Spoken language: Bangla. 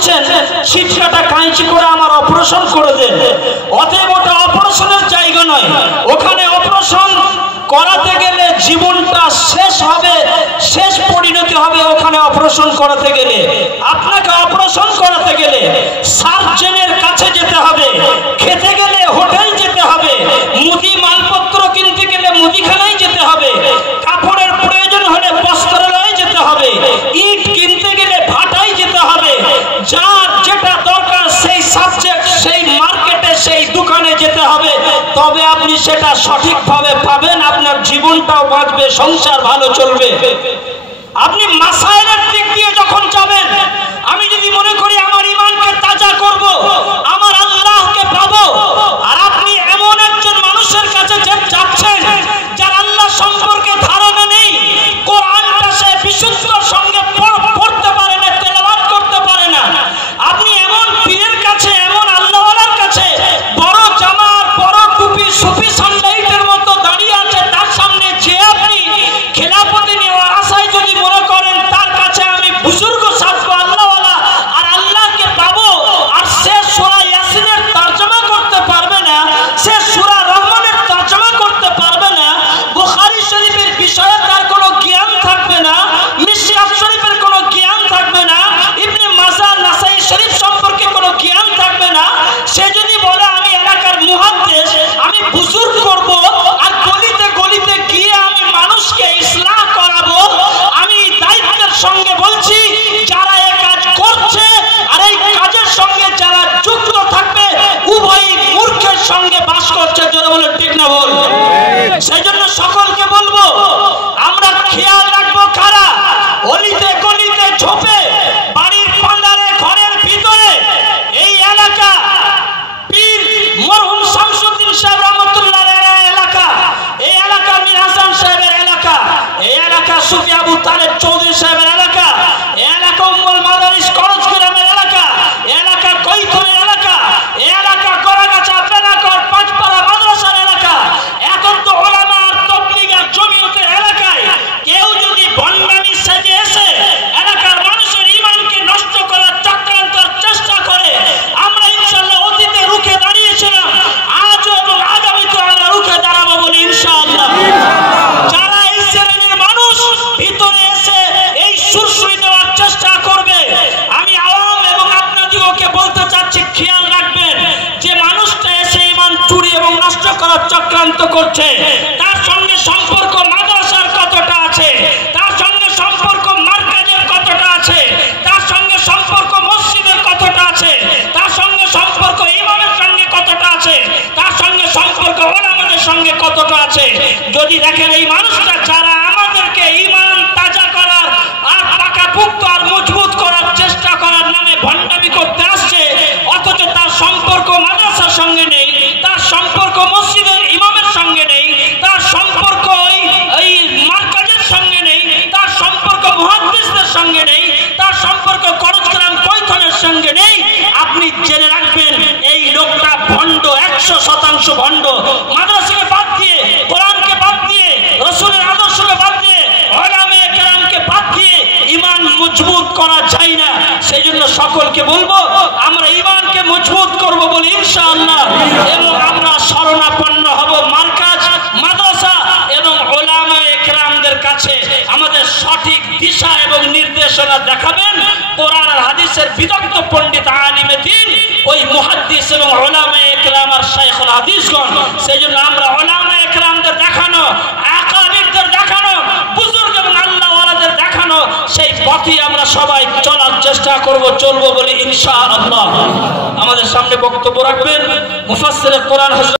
বলছেন ছিটকাটা কাঁচি করে আমার অপারেশন করে দেন। অতএব ওটা অপারেশনের জায়গা নয়। ওখানে অপারেশন করাতে গেলে জীবনটা শেষ হবে, শেষ পরিণতি হবে। ওখানে অপারেশন করাতে গেলে, আপনাকে অপারেশন করাতে গেলে সার্জনের কাছে যেতে হবে, খেতে গেলে হোটেল যেতে হবে, মুদি মালপত্র কিনতে গেলে মুদিখানায় যেতে হবে, কাপড়ের প্রয়োজন হলে বস্ত্রালয়ে যেতে হবে, ইট কিনতে গেলে ভাটায় যেতে হবে। যার যেটা দরকার সেই সাবজেক্ট, সেই মার্কেটে, সেই দোকানে যেতে হবে। তবে আপনি সেটা সঠিকভাবে পাবেন, আপনার জীবনটাও বাঁচবে, সংসার ভালো চলবে। আপনি মাসাইলের দিক দিয়ে যখন যাবেন, আমি যদি মনে করি আমার ঈমানকে তাজা করব, আমার আল্লাহকে পাবো, আর আপনি এমন একজন মানুষের কাছে যাচ্ছেন যার আল্লাহ সম্পর্কে ধারণা নেই, কোরআনটা সে বিশুদ্ধর সঙ্গে পড়তে পারে না, তেলাওয়াত করতে পারে না, আপনি এমন পীরের কাছে, এমন আল্লাহওয়ালার কাছে বড় জামার বড় টুপি সুফি সান্ডাইটের মতো দাঁড়িয়ে আছে, তার সামনে যে আপনি খেলাফতি নেওয়ার আশায় যদি মনে করেন তার কাছে আমি বুজুর্গ সাজবো, আল্লাহওয়ালা আর আল্লাহকে পাবো, আর সে সূরা ইয়াসিনের তরজমা করতে পারবে না, সে সূরা রহমানের তরজমা করতে পারবে না, বুখারী শরীফের বিষয়ে তার কোনো জ্ঞান থাকবে না, মিশকাত শরীফের কোনো জ্ঞান থাকবে না, ইবনে মাজাহ নাসাই শরীফ সম্পর্কে কোনো জ্ঞান থাকবে না, সে যদি বলে আমি এলাকার মুহাদ্দিস, আমি বুজুর্গ করব, আর গলিতে গলিতে গিয়ে আমি মানুষকে ইসলাম করাবো, আমি দায়িত্বের সঙ্গে বলছি যারা এই কাজ করছে আর এই কাজের সঙ্গে যারা যুক্ত থাকবে উভয়ই মূর্খের সঙ্গে বাস করছে। যারা বলে ঠিক না বল, সেই জন্য সকলকে বলবো আমরা খেয়াল রাখবো কারা অলিতে গলিতে ঝোপে, বাড়ির পান্ডারে, ঘরের ভিতরে, এই এলাকা পীর মরহুম শামসুদ্দিন সাহেব রহমতুল্লাহ এলাকা, এই এলাকা মীর হাসান সাহেবের এলাকা, এই এলাকা সুফি আবু তালেব চৌধুরী সাহেবের এলাকা, এই এলাকা উম্মুল মাদারিস করজ গ্রামের এলাকা, এই এলাকা কৈথনের এলাকা, এই এলাকা গড়াগাছা বেনাকর পাঁচপাড়া মাদ্রাসার এলাকা, এখন তো ওলামা আর তাবলীগ আর জমিয়তের এলাকায় কেউ যদি ভণ্ডামি সেজে এসে এলাকার মানুষের ঈমানকে নষ্ট করার চক্রান্তর চেষ্টা করে, আমরা ইনশাআল্লাহ অতীতে রুখে দাঁড়িয়েছিলাম, আজও এবং আগামীতে আমরা রুখে দাঁড়াবো বলি ইনশাআল্লাহ। যারা এই শ্রেণীর মানুষ ভিতরে এসে এই সুরসুরি দেওয়ার চেষ্টা করবে, আমি আওয়াম এবং আপনাদিগকে বলতে চাচ্ছি খেয়াল রাখবেন যে মানুষটা এসে ঈমান চুরি এবং নষ্ট করার চক্রান্ত করছে, তার সঙ্গে সম্পর্ক মাদ্রাসার কতটা আছে, তার সঙ্গে সম্পর্ক মার্কাজের কতটা আছে, তার সঙ্গে সম্পর্ক মসজিদের কতটা আছে, তার সঙ্গে সম্পর্ক ইমামের সঙ্গে কতটা আছে, তার সঙ্গে সম্পর্ক ওলামাদের সঙ্গে কতটা আছে। যদি দেখেন এই মানুষটা যারা আমাদেরকে ঈমান তাজা করার আর পাকাপোক্ত আর মজবুত করার চেষ্টা করার নামে ভণ্ডামি করতে আসছে, অথচ তার সম্পর্ক মাদ্রাসার সঙ্গে নেই, তার সম্পর্ক মসজিদের ইমামের সঙ্গে নেই, তার সম্পর্ক এই মার্কাজের সঙ্গে নেই, তার সম্পর্ক মুহাদ্দিসদের সঙ্গে নেই, তার সম্পর্ক করজগ্রাম কৈথনের সঙ্গে নেই, আপনি জেনে রাখবেন এই লোকটা ভণ্ড, 100% ভণ্ড। মাদ্রাসাকে বাদ দিয়ে, কোরআনকে বাদ দিয়ে, রাসূলের আদর্শকে বাদ দিয়ে, উলামায়ে কেরামকে বাদ দিয়ে ঈমান মজবুত করা যায় না। সেই জন্য সকলকে বলবো আমরা ঈমানকে মজবুত করব বলি ইনশাআল্লাহ, এবং আমরা শরণাপন্ন হব মার্কাজ, মাদ্রাসা এবং উলামায়ে কেরামদের কাছে। আমাদের সঠিক দিশা এবং নির্দেশনা দেখাবেন কোরআন আর হাদিসের বিদগ্ধ পণ্ডিত আলিমে দ্বীন, ওই মুহাদ্দিস এবং উলামায়ে কেরাম আর শাইখুল হাদিসগণ। সেই জন্য আমরা উলামায়ে কেরামদের দেখানো, আকাবিরদের দেখানো, বুজুর্গ এবং আল্লাহওয়ালাদের দেখানো সেই পথে আমরা সবাই চলার চেষ্টা করব, চলবো বলি ইনশাআল্লাহ। আমাদের সামনে বক্তব্য রাখবেন মুফাসসিরে কোরআন